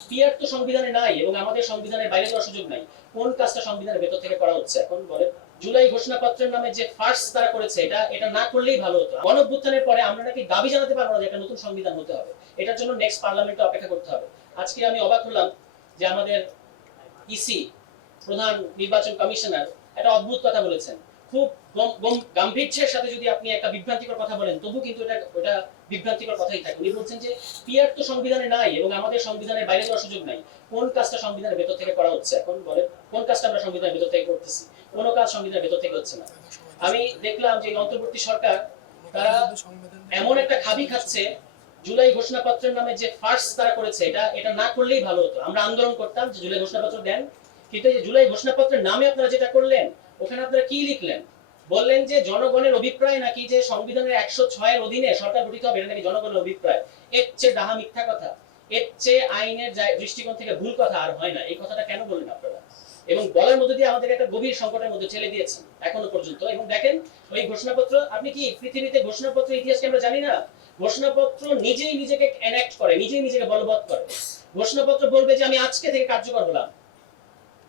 Peer তো সংবিধানে নাই এবং আমাদের সংবিধানের বাইরে যাওয়ার সুযোগ নাই। কোন কাজটা সংবিধানের ভেতর থেকে করা হচ্ছে? এখন বলে জুলাই ঘোষণাপত্রের নামে যে ফার্স তারা করেছে, এটা এটা না করলেই ভালো হতো। গণঅভ্যুত্থানের পরে আমরা নাকি দাবি জানাতে পারব না যে একটা নতুন সংবিধান হতে হবে। এটার জন্য নেক্সট পার্লামেন্টে অপেক্ষা করতে হবে। আজকে আমি অবাক হলাম যে আমাদের ইসি প্রধান নির্বাচন কমিশনার, একটা অদ্ভুত কথা বলেছেন। খুব গম- গম- গাম্ভীর্যের সাথে যদি আপনি একটা বিভ্রান্তিকর কথা বলেন তবু কিন্তু এটা, ওটা বিভ্রান্তিকর কথাই থাকে। উনি বলছেন যে পিয়ার তো সংবিধানে নাই এবং আমাদের সংবিধানের বাইরে যাওয়ার সুযোগ নাই। কোন কাজটা সংবিধানের ভেতর থেকে করা হচ্ছে এখন? বলেন, কোন কাজটা আমরা সংবিধানের ভেতর থেকে করতেছি? কোনো কাজ সংবিধানের ভেতর থেকে হচ্ছে না। আমি দেখলাম যে অন্তর্বর্তী সরকার, তারা এমন একটা খাবি খাচ্ছে, জুলাই ঘোষণাপত্রের নামে যে ফার্স্ট তারা করেছে, এটা এটা না করলেই ভালো হতো। আমরা আন্দোলন করতাম যে জুলাই ঘোষণাপত্র দেন কিন্তু এই জুলাই ঘোষণাপত্রের নামে আপনারা যেটা করলেন, ওখানে আপনারা কি লিখলেন? বললেন যে জনগণের অভিপ্রায় নাকি যে সংবিধানের একশো ছয়ের অধীনে সরকার গঠিত হবে, এটা নাকি জনগণের অভিপ্রায়? এর চেয়ে ডাহা মিথ্যা কথা। এর চেয়ে আইনের দৃষ্টিকোণ থেকে ভুল কথা আর হয় না। এই কথাটা কেন বললেন আপনারা? এবং বলার মধ্যে দিয়ে আমাদের একটা গভীর সংকটের মধ্যে ঠেলে দিয়েছেন, এখনও পর্যন্ত। এবং দেখেন, ওই ঘোষণাপত্র, আপনি কি পৃথিবীতে ঘোষণাপত্রের ইতিহাসকে আমরা জানি না? ঘোষণাপত্র নিজেই নিজেকে এনাক্ট করে, নিজেই নিজেকে বলবৎ করে। ঘোষণাপত্র বলবে যে আমি আজকে থেকে কার্যকর হলাম।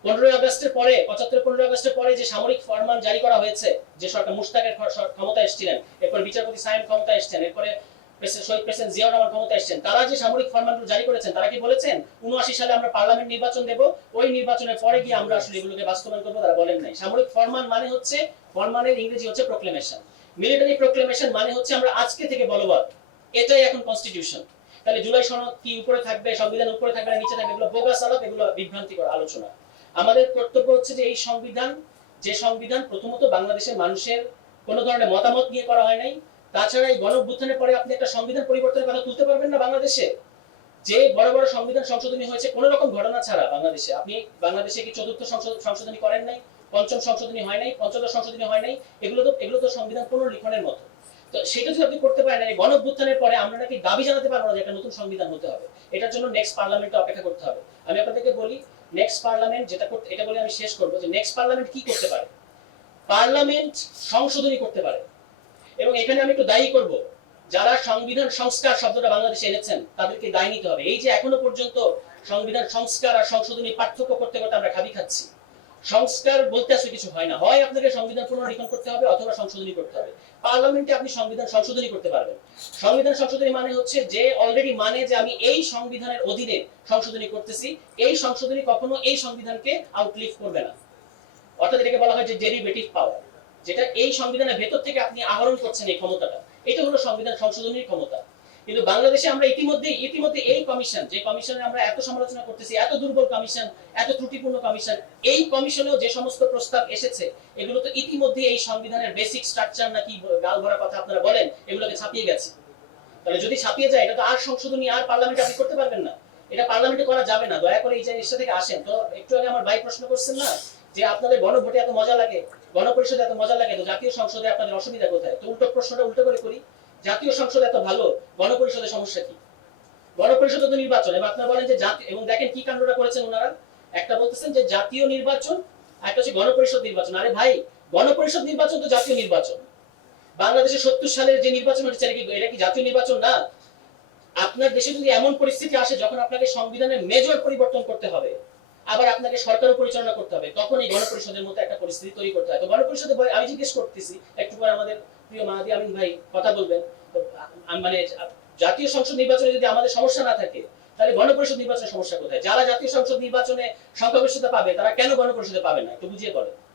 পনেরোই আগস্টের পরে, পঁচাত্তর, পনেরোই আগস্টের পরে যে সামরিক ফরমান জারি করা হয়েছে, যে সরকার মুশতাকের ক্ষমতা এসেছিলেন, এরপর বিচারপতি সায়েম ক্ষমতা এসেছেন, এরপরে শহীদ প্রেসিডেন্ট জিয়াউর রহমান ক্ষমতা তারা যে সামরিক ফরমানগুলো জারি করেছেন, তারা কি বলেছেন? উনআশি সালে আমরা পার্লামেন্ট নির্বাচন দেব, ওই নির্বাচনের পরে গিয়ে আমরা আসলে এগুলোকে বাস্তবায়ন করব, তারা বলেন নাই। সামরিক ফরমান মানে হচ্ছে, ফরমানের ইংরেজি হচ্ছে প্রোক্লেমেশন মিলিটারি প্রোক্লেমেশন মানে হচ্ছে আমরা আজকে থেকে বলবৎ, এটাই এখন কনস্টিটিউশন তাহলে জুলাই সনদ কি উপরে থাকবে, সংবিধান উপরে থাকবে নিচে থাকবে, এগুলো বোগাস আলাপ এগুলো বিভ্রান্তিকর আলোচনা। আমাদের কর্তব্য হচ্ছে যে এই সংবিধান, যে সংবিধান প্রথমত বাংলাদেশের মানুষের কোনো ধরনের মতামত নিয়ে করা হয় নাই। তাছাড়া এই গণঅভ্যুত্থানের পরে আপনি একটা সংবিধান পরিবর্তনের কথা তুলতে পারবেন না বাংলাদেশে। যে বড় বড় সংবিধান সংশোধনী হয়েছে, কোন রকম ঘটনা ছাড়া বাংলাদেশে। আপনি বাংলাদেশে কি চতুর্থ সংশোধনী করেন নাই? পঞ্চম সংশোধনী হয় নাই? পঞ্চদশ সংশোধনী হয় নাই? এগুলো তো এগুলো তো সংবিধান পুনর্লিখনের মতো। তো সেটা যদি আপনি করতে পারেন, এই গণঅভ্যুত্থানের পরে আমরা নাকি দাবি জানাতে পারব না যে একটা নতুন সংবিধান হতে হবে। এটার জন্য নেক্সট পার্লামেন্টে অপেক্ষা করতে হবে। আমি আপনাদেরকে বলি নেক্সট পার্লামেন্ট যেটা করতে এটা বলে আমি শেষ করব যে নেক্সট পার্লামেন্ট কি করতে পারে? পার্লামেন্ট সংশোধনী করতে পারে। এবং এখানে আমি একটু দায়ী করব। যারা সংবিধান সংস্কার শব্দটা বাংলাদেশে এনেছেন, তাদেরকে দায় নিতে হবে। এই যে এখনও পর্যন্ত সংবিধান সংস্কার আর সংশোধনী পার্থক্য করতে করতে আমরা খাবি খাচ্ছি। সংস্কার বলতে আসলে কিছু হয় না। হয় আপনাকে সংবিধান পুনর্লিখন করতে হবে অথবা সংশোধনী করতে হবে। পার্লামেন্টে আপনি সংবিধান সংশোধনী করতে পারবেন। সংবিধান সংশোধনী মানে হচ্ছে যে অলরেডি মানে যে আমি এই সংবিধানের অধীনে সংশোধনী করতেছি, এই সংশোধনী কখনো এই সংবিধানকে আউটলিভ করবে না। অর্থাৎ এটাকে বলা হয় যে ডেরিভেটিভ পাওয়ার যেটা এই সংবিধানের ভেতর থেকে আপনি আহরণ করছেন এই ক্ষমতাটা। এটা হলো সংবিধান সংশোধনীর ক্ষমতা। কিন্তু বাংলাদেশে আমরা ইতিমধ্যে ইতিমধ্যে এই কমিশন যে কমিশনে আমরা এত সমালোচনা করতেছি, এত দুর্বল কমিশন এত ত্রুটিপূর্ণ কমিশন এই কমিশনেও যে সমস্ত প্রস্তাব এসেছে, এগুলো তো ইতিমধ্যে এই সংবিধানের বেসিক স্ট্রাকচার নাকি গাল ভরা কথা আপনারা বলেন, এগুলোকে ছাপিয়ে গেছে। তাহলে যদি ছাপিয়ে যায়, এটা তো আর সংশোধনী, আর পার্লামেন্টে আপনি করতে পারবেন না। এটা পার্লামেন্টে করা যাবে না, দয়া করে এই জিনিসটা থেকে আসেন। তো একটু আগে আমার ভাই প্রশ্ন করছেন না, যে আপনাদের গণভোটে এত মজা লাগে, গণপরিষদে এত মজা লাগে, তো জাতীয় সংসদে আপনাদের অসুবিধা কোথায়? তো উল্টো প্রশ্নটা উল্টো করে করি। জাতীয় সংসদ এত ভালো, গণপরিষদের সমস্যা কি? গণপরিষদ তো নির্বাচন এবং আপনারা বলেন যে জাতীয় এবং দেখেন কি কাণ্ডটা করেছেন ওনারা। একটা বলতেছেন যে জাতীয় নির্বাচন একটা হচ্ছে গণপরিষদ নির্বাচন। আরে ভাই, গণপরিষদ নির্বাচন তো জাতীয় নির্বাচন। বাংলাদেশে সত্তর সালের যে নির্বাচন হচ্ছে এটা কি এটা কি জাতীয় নির্বাচন না? আপনার দেশে যদি এমন পরিস্থিতি আসে, যখন আপনাকে সংবিধানের মেজর পরিবর্তন করতে হবে, আবার আপনাকে সরকারও পরিচালনা করতে হবে, তখন এই গণপরিষদের মতো একটা পরিস্থিতি তৈরি করতে হয়। তো গণপরিষদে আমি জিজ্ঞেস করতেছি, একটু পরে আমাদের প্রিয় মাহাদি আমিন ভাই, কথা বলবেন। মানে জাতীয় সংসদ নির্বাচনে যদি আমাদের সমস্যা না থাকে, তাহলে গণপরিষদ নির্বাচনের সমস্যা কোথায়? যারা জাতীয় সংসদ নির্বাচনে সংখ্যাগরিষ্ঠতা পাবে, তারা কেন গণপরিষদে পাবে না? একটু বুঝিয়ে বলেন।